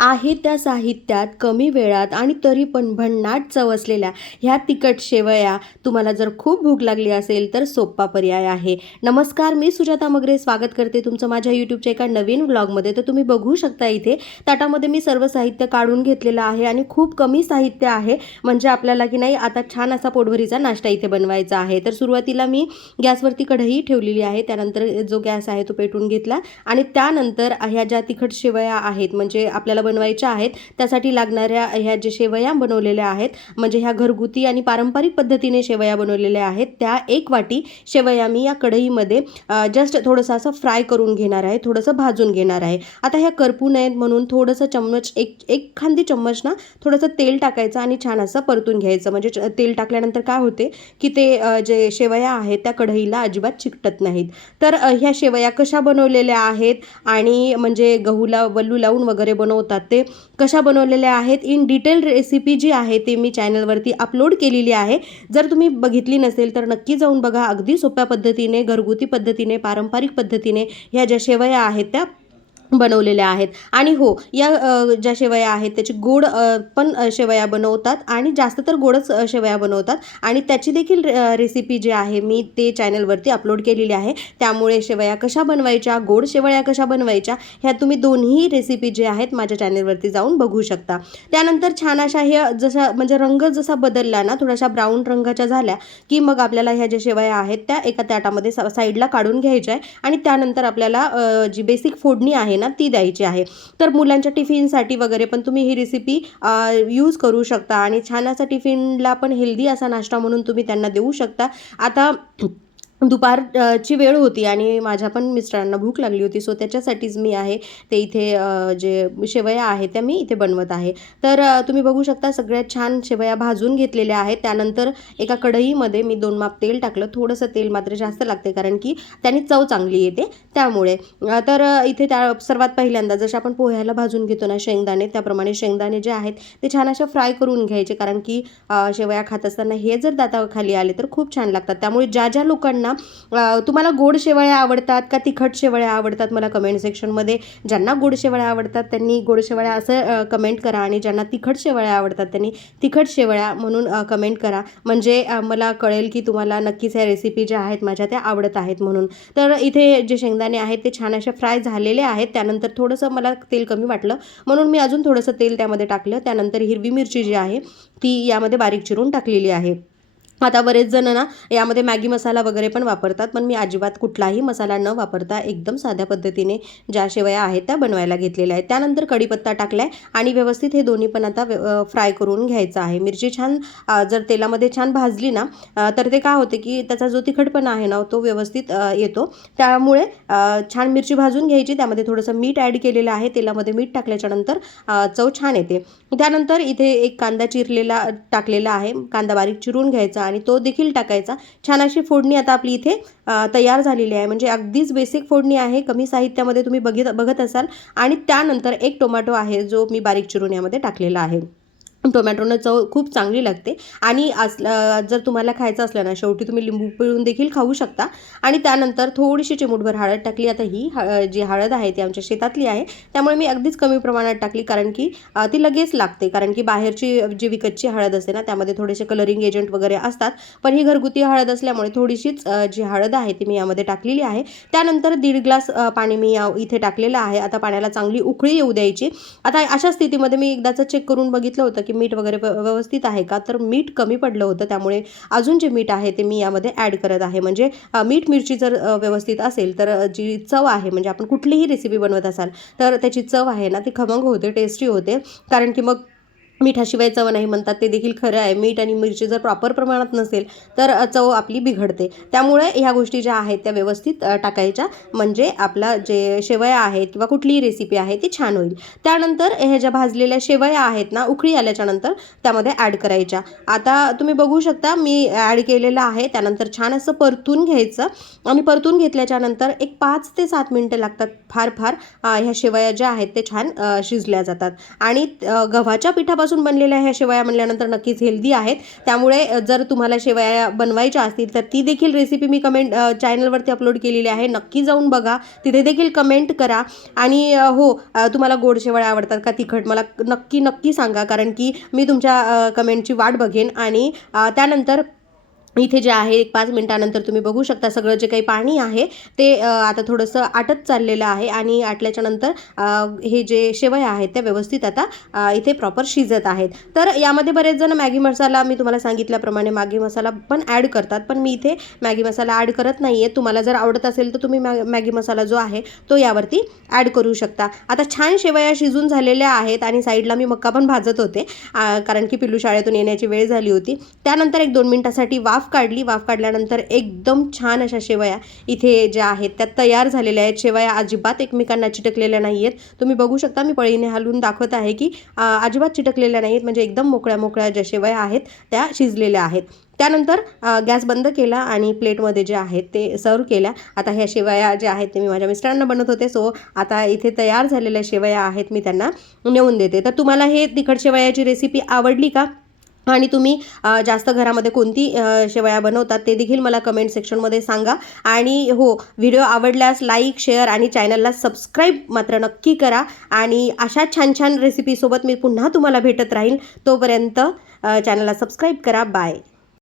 आहे त्या साहित्यात कमी वेळात आणि तरी पण भन्नाट चव असलेल्या ह्या तिखट शेवया तुम्हाला जर खूप भूक लागली असेल तर सोपा पर्याय आहे. नमस्कार, मी सुजाता मगरे स्वागत करते तुमचं माझ्या यूट्यूबच्या एका नवीन व्लॉगमध्ये. तर तुम्ही बघू शकता इथे ताटामध्ये मी सर्व साहित्य काढून घेतलेलं आहे आणि खूप कमी साहित्य आहे, म्हणजे आपल्याला की नाही आता छान असा पोटभरीचा नाश्ता इथे बनवायचा आहे. तर सुरुवातीला मी गॅसवरती कढई ठेवलेली आहे, त्यानंतर जो गॅस आहे तो पेटून घेतला आणि त्यानंतर ह्या ज्या तिखट शेवया आहेत म्हणजे आपल्याला बनवायच्या आहेत, त्यासाठी लागणाऱ्या ह्या जे शेवया बनवलेल्या आहेत म्हणजे ह्या घरगुती आणि पारंपरिक पद्धतीने शेवया बनवलेल्या आहेत, त्या 1 वाटी शेवया मी या कढईमध्ये जस्ट थोडंसं असं फ्राय करून घेणार आहे, थोडंसं भाजून घेणार आहे. आता ह्या करपू नयेत म्हणून थोडंसं चम्मच एक खांदी चम्मच ना थोडंसं तेल टाकायचं आणि छान असं परतून घ्यायचं. म्हणजे तेल टाकल्यानंतर काय होते की ते जे शेवया आहेत त्या कढईला अजिबात चिकटत नाहीत. तर ह्या शेवया कशा बनवलेल्या आहेत आणि म्हणजे गहूला वल्लू लावून वगैरे बनवतात ते कशा बनवलेल्या आहेत, इन डिटेल रेसिपी जी आहे ती मी चॅनलवरती अपलोड केलेली आहे. जर तुम्ही बघितली नसेल तर नक्की जाऊन बघा. अगदी सोप्या पद्धतीने, घरगुती पद्धतीने, पारंपरिक पद्धतीने ह्या ज्या शेवया आहेत त्या बनवलेल्या आहेत. आणि हो, या ज्या शेवया आहेत त्याची गोड पण शेवया बनवतात आणि जास्त तर गोडच शेवया बनवतात आणि त्याची देखील रेसिपी जी आहे मी ते चॅनलवरती अपलोड केलेली आहे. त्यामुळे शेवया कशा बनवायच्या, गोड शेवया कशा बनवायच्या, ह्या तुम्ही दोन्ही रेसिपी जे आहेत माझ्या चॅनलवरती जाऊन बघू शकता. त्यानंतर छान अशा ह्या जसा म्हणजे रंग जसा बदलला ना, थोड्याशा ब्राऊन रंगाच्या झाल्या की मग आपल्याला ह्या ज्या शेवया आहेत त्या एका ताटामध्ये साईडला काढून घ्यायच्या आहे आणि त्यानंतर आपल्याला जी बेसिक फोडणी आहे ना ती द्यायची आहे. तर मुलांच्या टिफिनसाठी वगैरे पण तुम्ही ही रेसिपी यूज करू शकता आणि छान असा टिफिनला पण हेल्दी असा नाश्ता म्हणून तुम्ही त्यांना देऊ शकता. आता दुपारची वेळ होती आणि माझ्या पण मिस्टरांना भूक लागली होती, सो त्याच्यासाठीच मी आहे ते इथे जे शेवया आहेत त्या मी इथे बनवत आहे. तर तुम्ही बघू शकता सगळ्यात छान शेवया भाजून घेतलेल्या आहेत. त्यानंतर एका कढईमध्ये मी 2 माप तेल टाकलं. थोडंसं तेल मात्र जास्त लागते कारण की त्याने चव चांगली येते त्यामुळे. तर इथे त्या सर्वात पहिल्यांदा जसं आपण पोह्याला भाजून घेतो ना शेंगदाणे, त्याप्रमाणे शेंगदाणे जे आहेत ते छान असे फ्राय करून घ्यायचे, कारण की शेवया खात असताना हे जर दाताखाली आले तर खूप छान लागतात. त्यामुळे ज्या ज्या लोकांना तुम्हाला गोड शेवया आवडतात का तिखट शेवया आवडतात मला कमेंट सेक्शनमध्ये, ज्यांना गोड शेवया आवडतात त्यांनी गोड शेवया असं कमेंट करा आणि ज्यांना तिखट शेवया आवडतात त्यांनी तिखट शेवया म्हणून कमेंट करा. म्हणजे मला कळेल की तुम्हाला नक्कीच ह्या रेसिपी ज्या आहेत माझ्या त्या आवडत आहेत म्हणून. तर इथे जे शेंगदाणे आहेत ते छान असे फ्राय झालेले आहेत. त्यानंतर थोडंसं मला तेल कमी वाटलं म्हणून मी अजून थोडंसं तेल त्यामध्ये टाकलं. त्यानंतर हिरवी मिरची जी आहे ती यामध्ये बारीक चिरून टाकलेली आहे. आता बरेच जण ना यामध्ये मॅगी मसाला वगैरे पण वापरतात, पण मी अजिबात कुठलाही मसाला न वापरता एकदम साध्या पद्धतीने ज्या शेवया आहेत त्या बनवायला घेतलेल्या आहेत. त्यानंतर कढीपत्ता टाकलाय आणि व्यवस्थित हे दोन्ही पण आता फ्राय करून घ्यायचं आहे. मिरची छान जर तेलामध्ये छान भाजली ना तर ते काय होते की त्याचा जो तिखटपणा आहे ना तो व्यवस्थित येतो. त्यामुळे छान मिरची भाजून घ्यायची, त्यामध्ये थोडंसं मीठ ॲड केलेलं आहे. तेलामध्ये मीठ टाकल्याच्या नंतर चव छान येते. त्यानंतर इथे एक कांदा चिरलेला टाकलेला आहे. कांदा बारीक चिरून घ्यायचा आणि तो देखील टाकायचा. छान अशी फोडणी आता आपली इथे तयार झालेली आहे. म्हणजे अगदीच बेसिक फोडणी आहे, कमी साहित्यामध्ये तुम्ही बघत असाल. आणि त्यानंतर एक टोमॅटो आहे जो मी बारीक चिरून यामध्ये टाकलेला आहे. टोमॅटोनं चव खूप चांगली लागते आणि जर तुम्हाला खायचं असलं ना शेवटी तुम्ही लिंबू पिळून देखील खाऊ शकता. आणि त्यानंतर थोडीशी चिमूटभर हळद टाकली. आता ही जी हळद आहे ती आमच्या शेतातली आहे, त्यामुळे मी अगदीच कमी प्रमाणात टाकली कारण की ती लगेच लागते. कारण की बाहेरची जी विकतची हळद असते ना त्यामध्ये थोडेसे कलरिंग एजंट वगैरे असतात, पण ही घरगुती हळद असल्यामुळे थोडीशीच जी हळद आहे ती मी यामध्ये टाकलेली आहे. त्यानंतर 1.5 ग्लास पाणी मी इथे टाकलेलं आहे. आता पाण्याला चांगली उकळी येऊ द्यायची. आता अशा स्थितीमध्ये मी एकदाचं चेक करून बघितलं होतं की मीठ वगैरे व्यवस्थित आहे का, तर मीठ कमी पडलं होतं. त्यामुळे अजून जे मीठ आहे ते मी यामध्ये ॲड करत आहे. म्हणजे मीठ मिरची जर व्यवस्थित असेल तर जी चव आहे, म्हणजे आपण कुठलीही रेसिपी बनवत असाल तर त्याची चव आहे ना ती खमंग होते, टेस्टी होते. कारण की मग मिठाशिवाय चव नाही म्हणतात ते देखील खरं आहे. मीठ आणि मिरची जर प्रॉपर प्रमाणात नसेल तर चव आपली बिघडते. त्यामुळे ह्या गोष्टी ज्या आहेत त्या व्यवस्थित टाकायच्या, म्हणजे आपला जे शेवया आहेत किंवा कुठलीही रेसिपी आहे ती छान होईल. त्यानंतर ह्या ज्या भाजलेल्या शेवया आहेत ना उकळी आल्याच्या नंतर त्यामध्ये ॲड करायच्या. आता तुम्ही बघू शकता मी ॲड केलेलं आहे. त्यानंतर छान असं परतून घ्यायचं आणि परतून घेतल्याच्या नंतर एक 5 ते 7 मिनटं लागतात फार ह्या शेवया ज्या आहेत ते छान शिजल्या जातात. आणि गव्हाच्या पिठापासून तांदळापासून बनलेल्या ह्या शेवया म्हणल्यानंतर नक्कीच हेल्दी आहेत. त्यामुळे जर तुम्हाला शेवया बनवायच्या असतील तर ती देखील रेसिपी मी चॅनलवरती अपलोड केलेली आहे. नक्की जाऊन बघा, तिथे देखील कमेंट करा. आणि तुम्हाला गोड शेवया आवडतात का तिखट, मला नक्की सांगा, कारण की मी तुमच्या कमेंटची वाट बघेन. आणि त्यानंतर इथे जे आहे 1-5 मिनिटानंतर तुम्ही बघू शकता सगळं जे काही पाणी आहे ते आता थोडंसं आटत चाललेलं आहे. आणि आटल्याच्या नंतर हे जे शेवया आहेत त्या व्यवस्थित आता इथे प्रॉपर शिजत आहेत. तर यामध्ये बरेच जण मॅगी मसाला, मी तुम्हाला सांगितल्याप्रमाणे मॅगी मसाला पण ॲड करतात, पण मी इथे मॅगी मसाला ॲड करत नाही आहे. तुम्हाला जर आवडत असेल तर तुम्ही मॅगी मसाला जो आहे तो यावरती ॲड करू शकता. आता छान शेवया शिजून झालेल्या आहेत आणि साईडला मी मक्का पण भाजत होते, कारण की पिल्लू शाळेतून येण्याची वेळ झाली होती. त्यानंतर 1-2 मिनिटासाठी वाफ काढल्यानंतर एकदम छान अशा शेवया इथे ज्या आहेत त्या तयार झालेल्या आहेत. शेवया अजिबात एकमेकांना चिटकलेल्या नाही आहेत. तुम्ही बघू शकता, मी पळीने हलवून दाखवत आहे की अजिबात चिटकलेल्या नाही आहेत, म्हणजे एकदम मोकळ्या ज्या शेवया आहेत त्या शिजलेल्या आहेत. त्यानंतर गॅस बंद केला आणि प्लेटमध्ये जे आहेत ते सर्व केल्या. आता ह्या शेवया ज्या आहेत ते मी माझ्या मिस्टरांना बनवत होते, सो आता इथे तयार झालेल्या शेवया आहेत मी त्यांना नेऊन देते. तर तुम्हाला हे तिखट शेवयाची रेसिपी आवडली का, आणि तुम्ही जास्त घरामध्ये कोणती शेवया बनवतात ते देखील मला कमेंट सेक्शनमध्ये सांगा. आणि व्हिडिओ आवडल्यास लाईक, शेअर आणि चॅनलला सबस्क्राईब मात्र नक्की करा. आणि अशा छान रेसिपीसोबत मी पुन्हा तुम्हाला भेटत राहील. तोपर्यंत चॅनलला सबस्क्राईब करा. बाय.